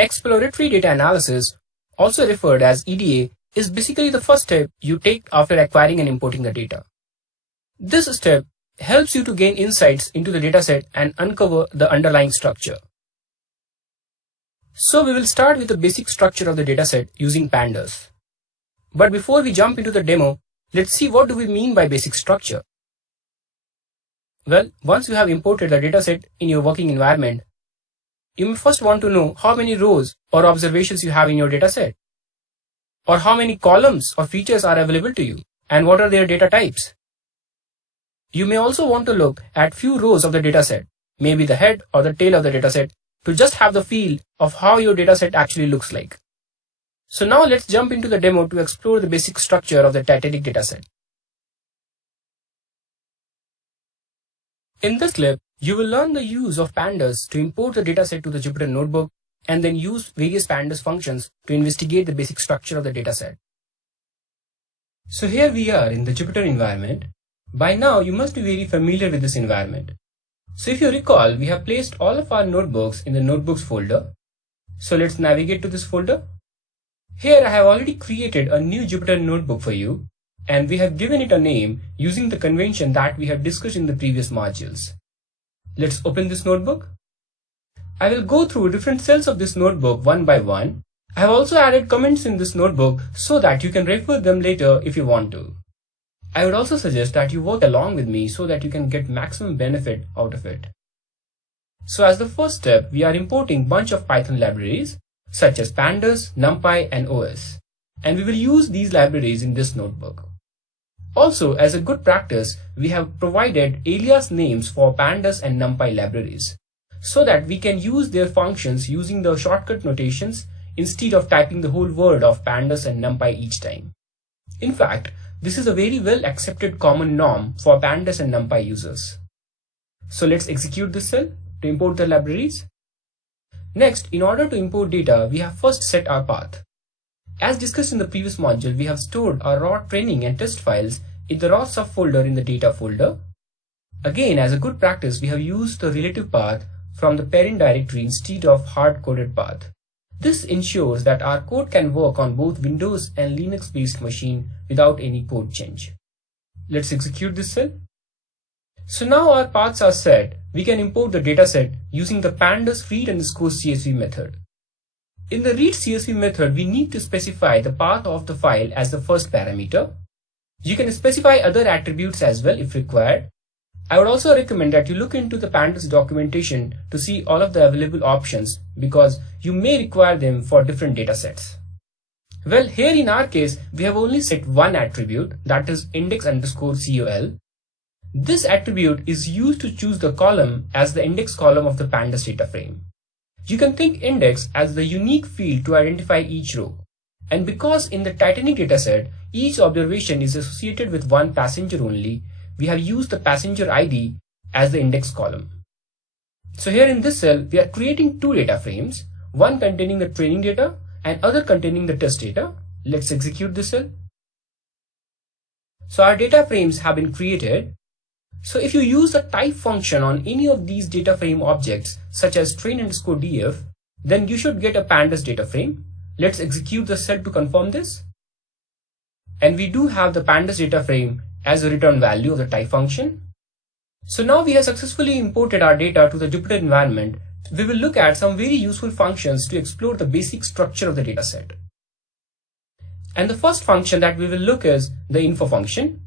Exploratory data analysis, also referred as EDA, is basically the first step you take after acquiring and importing the data. This step helps you to gain insights into the dataset and uncover the underlying structure. So we will start with the basic structure of the dataset using Pandas. But before we jump into the demo, let's see what do we mean by basic structure. Well, once you have imported the dataset in your working environment, you may first want to know how many rows or observations you have in your dataset, or how many columns or features are available to you, and what are their data types. You may also want to look at few rows of the dataset, maybe the head or the tail of the dataset, to just have the feel of how your dataset actually looks like. So now let's jump into the demo to explore the basic structure of the Titanic dataset. In this clip, you will learn the use of Pandas to import the dataset to the Jupyter Notebook and then use various Pandas functions to investigate the basic structure of the dataset. So here we are in the Jupyter environment. By now, you must be very familiar with this environment. So if you recall, we have placed all of our notebooks in the Notebooks folder. So let's navigate to this folder. Here I have already created a new Jupyter Notebook for you, and we have given it a name using the convention that we have discussed in the previous modules. Let's open this notebook. I will go through different cells of this notebook one by one. I have also added comments in this notebook so that you can refer them later if you want to. I would also suggest that you work along with me so that you can get maximum benefit out of it. So as the first step, we are importing a bunch of Python libraries such as Pandas, NumPy, and OS. And we will use these libraries in this notebook. Also, as a good practice, we have provided alias names for Pandas and NumPy libraries so that we can use their functions using the shortcut notations instead of typing the whole word of Pandas and NumPy each time. In fact, this is a very well accepted common norm for Pandas and NumPy users. So let's execute this cell to import the libraries. Next, in order to import data, we have first set our path. As discussed in the previous module, we have stored our raw training and test files in the raw subfolder in the data folder. Again, as a good practice, we have used the relative path from the parent directory instead of hard-coded path. This ensures that our code can work on both Windows and Linux-based machine without any code change. Let's execute this cell. So now our paths are set, we can import the dataset using the pandas read_csv method. In the read_csv method, we need to specify the path of the file as the first parameter. You can specify other attributes as well if required. I would also recommend that you look into the Pandas documentation to see all of the available options because you may require them for different datasets. Well, here in our case, we have only set one attribute, that is index_col. This attribute is used to choose the column as the index column of the Pandas data frame. You can think index as the unique field to identify each row. And because in the Titanic dataset, each observation is associated with one passenger only, we have used the passenger ID as the index column. So here in this cell, we are creating two data frames, one containing the training data and other containing the test data. Let's execute this cell. So our data frames have been created. So if you use the type function on any of these data frame objects, such as train_df, then you should get a pandas data frame. Let's execute the cell to confirm this. And we do have the pandas data frame as a return value of the type function. So now we have successfully imported our data to the Jupyter environment. We will look at some very useful functions to explore the basic structure of the dataset. And the first function that we will look is the info function.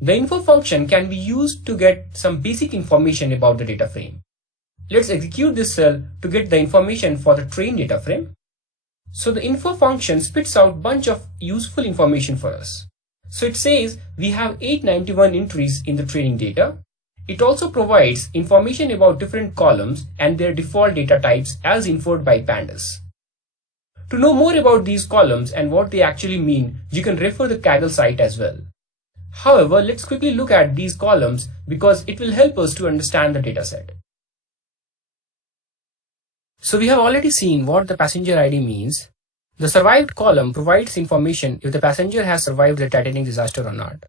The info function can be used to get some basic information about the data frame. Let's execute this cell to get the information for the train data frame. So the info function spits out a bunch of useful information for us. So it says we have 891 entries in the training data. It also provides information about different columns and their default data types as inferred by Pandas. To know more about these columns and what they actually mean, you can refer the Kaggle site as well. However, let's quickly look at these columns because it will help us to understand the dataset. So we have already seen what the passenger ID means. The survived column provides information if the passenger has survived the Titanic disaster or not.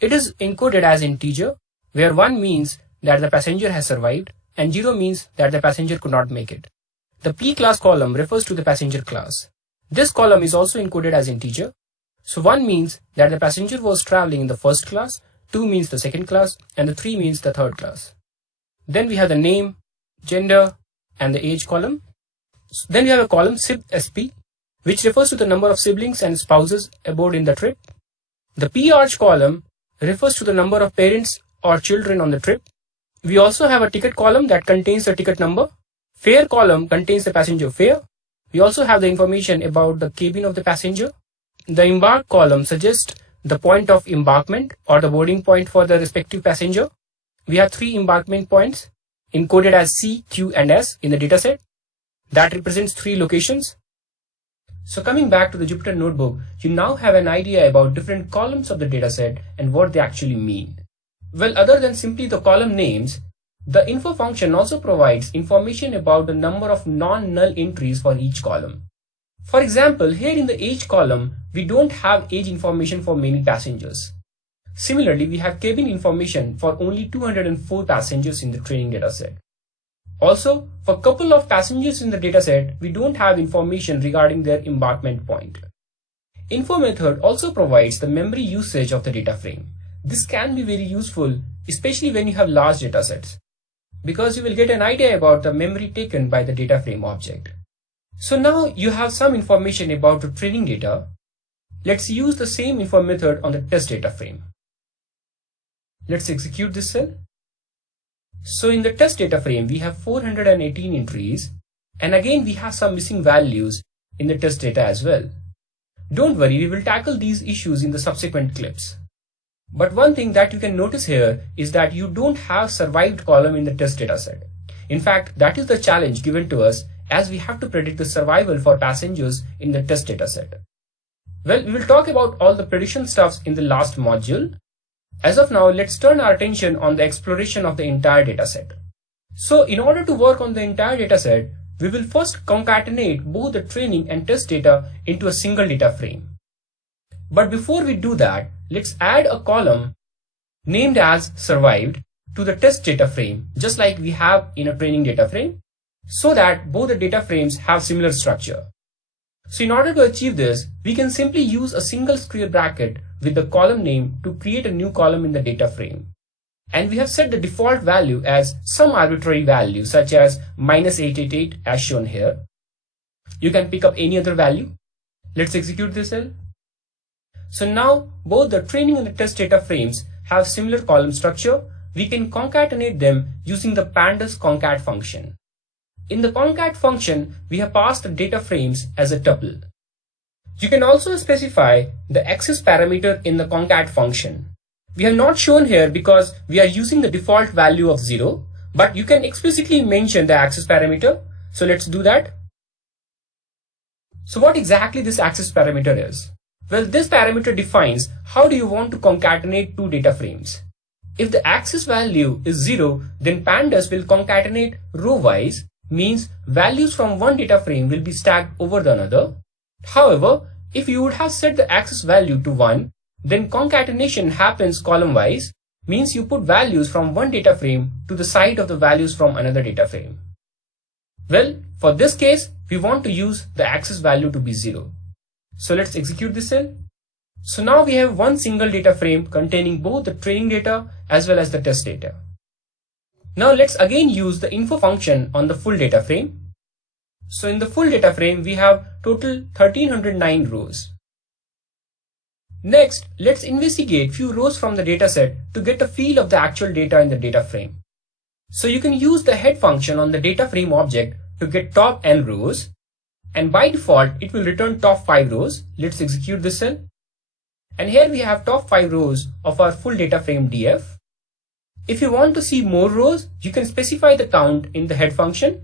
It is encoded as integer, where 1 means that the passenger has survived and 0 means that the passenger could not make it. The P class column refers to the passenger class. This column is also encoded as integer. So 1 means that the passenger was traveling in the first class, 2 means the second class, and the 3 means the third class. Then we have the name, gender, and the age column. Then we have a column SIB-SP, which refers to the number of siblings and spouses aboard in the trip. The P-arch column refers to the number of parents or children on the trip. We also have a ticket column that contains the ticket number. Fare column contains the passenger fare. We also have the information about the cabin of the passenger. The embark column suggests the point of embarkment or the boarding point for the respective passenger. We have 3 embarkment points encoded as C, Q, and S in the dataset. That represents 3 locations. So coming back to the Jupyter Notebook, you now have an idea about different columns of the dataset and what they actually mean. Well, other than simply the column names, the info function also provides information about the number of non-null entries for each column. For example, here in the age column, we don't have age information for many passengers. Similarly, we have cabin information for only 204 passengers in the training dataset. Also, for a couple of passengers in the dataset, we don't have information regarding their embarkment point. Info method also provides the memory usage of the data frame. This can be very useful, especially when you have large datasets, because you will get an idea about the memory taken by the data frame object. So now you have some information about the training data. Let's use the same info method on the test data frame. Let's execute this cell. So in the test data frame, we have 418 entries, and again we have some missing values in the test data as well. Don't worry, we will tackle these issues in the subsequent clips. But one thing that you can notice here is that you don't have survived column in the test data set. In fact, that is the challenge given to us, as we have to predict the survival for passengers in the test data set. Well, we will talk about all the prediction stuffs in the last module. As of now, let's turn our attention on the exploration of the entire data set. So in order to work on the entire data set, we will first concatenate both the training and test data into a single data frame. But before we do that, let's add a column named as survived to the test data frame, just like we have in a training data frame, so that both the data frames have similar structure. So in order to achieve this, we can simply use a single square bracket with the column name to create a new column in the data frame. And we have set the default value as some arbitrary value such as -888 as shown here. You can pick up any other value. Let's execute this cell. So now both the training and the test data frames have similar column structure. We can concatenate them using the Pandas concat function. In the concat function, we have passed the data frames as a tuple. You can also specify the access parameter in the concat function. We have not shown here because we are using the default value of 0, but you can explicitly mention the access parameter. So let's do that. So what exactly this access parameter is? Well, this parameter defines how do you want to concatenate two data frames. If the access value is 0, then Pandas will concatenate row-wise, means values from one data frame will be stacked over the another. However, if you would have set the access value to 1, then concatenation happens column-wise, means you put values from one data frame to the side of the values from another data frame. Well, for this case, we want to use the access value to be 0. So let's execute this cell. So now we have one single data frame containing both the training data as well as the test data. Now let's again use the info function on the full data frame. So in the full data frame, we have total 1309 rows. Next, let's investigate few rows from the dataset to get a feel of the actual data in the data frame. So you can use the head function on the data frame object to get top n rows, and by default it will return top 5 rows. Let's execute this cell. And here we have top 5 rows of our full data frame df. If you want to see more rows, you can specify the count in the head function.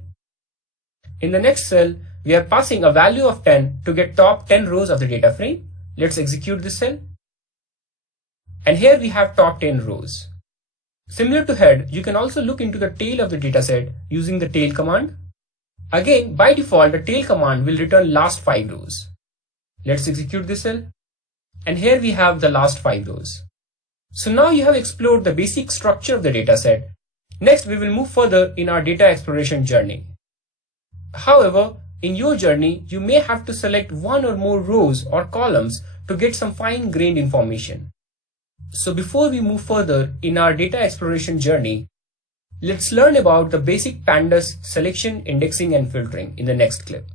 In the next cell, we are passing a value of 10 to get top 10 rows of the data frame. Let's execute this cell. And here we have top 10 rows. Similar to head, you can also look into the tail of the dataset using the tail command. Again, by default, the tail command will return last 5 rows. Let's execute this cell. And here we have the last 5 rows. So now you have explored the basic structure of the dataset. Next, we will move further in our data exploration journey. However, in your journey, you may have to select one or more rows or columns to get some fine-grained information. So before we move further in our data exploration journey, let's learn about the basic Pandas selection, indexing, and filtering in the next clip.